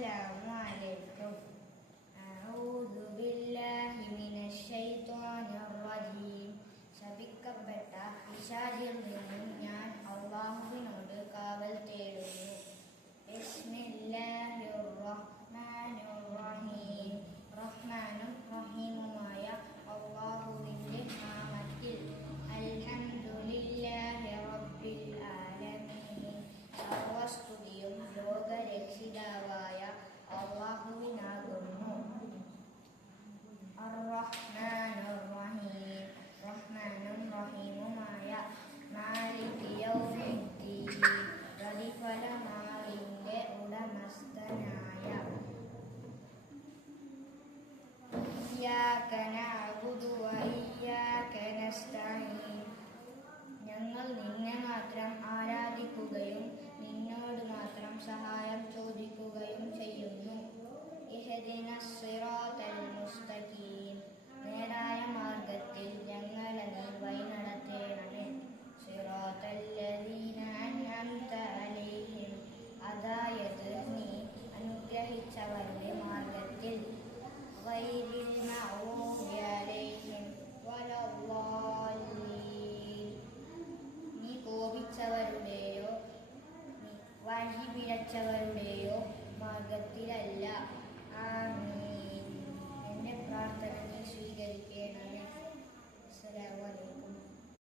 അസ്സലാമു അലൈക്കും. അഊദു ബില്ലാഹി മിനശ് ശൈത്വാനിർ റജീം. ശപിക്കപ്പെട്ട പിശാചിൽ നിന്നും ഞാൻ അല്ലാഹുവിനോട് കാവൽ തേടുന്നു. ബിസ്മില്ലാഹിർ റഹ്മാനിർ റഹീം. റഹ്മാനും റഹീമുമായ അല്ലാഹുവിന്റെ നാമത്തിൽ. അൽഹംദുലില്ലാഹി റബ്ബിൽ ആലമീൻ. സർവസ്തുതിയും ലോകരക്ഷിതാവായ അല്ലാഹുവിനാകുന്നു. അർ-റഹ്മാനുർ റഹീം. റഹ്മാനും റഹീമുമായ മാലിക് യൗമിദ്ദീൻ. പ്രതിഫലനാളിന്റെ ഉടമസ്ഥനായ. ഇയ്യാക നഅ്ബുദു വ ഇയ്യാക നസ്തഈൻ. ഞങ്ങൾ നിന്നെ മാത്രം ആരാധിക്കുകയും നിന്നോട് മാത്രം സഹായം ചോദിക്കുകയും ചെയ്യുന്നു. ഇഹ്ദിനസ് സിറാത്തൽ മുസ്തഖീം. നേരായ മാർഗത്തിൽ ഞങ്ങളെ നീ വഴി നടത്തേണമേ. സിറാത്തല്ലദീന അൻഅംത അലൈഹിം. അതായത് നീ അനുഗ്രഹിച്ചവരുടെ മാർഗത്തിൽ. ഗൈരിൽ മഗ്ദൂബി അലൈഹിം വലദ്ദാല്ലീൻ. നീ കോപിച്ചവരുടെയോ വഴി പിഴച്ചവരുടെയോ മാർഗത്തിലല്ല. ആമീൻ. എന്റെ പ്രാർത്ഥന നീ സ്വീകരിക്കണമേ. അസ്സലാമു അലൈക്കും.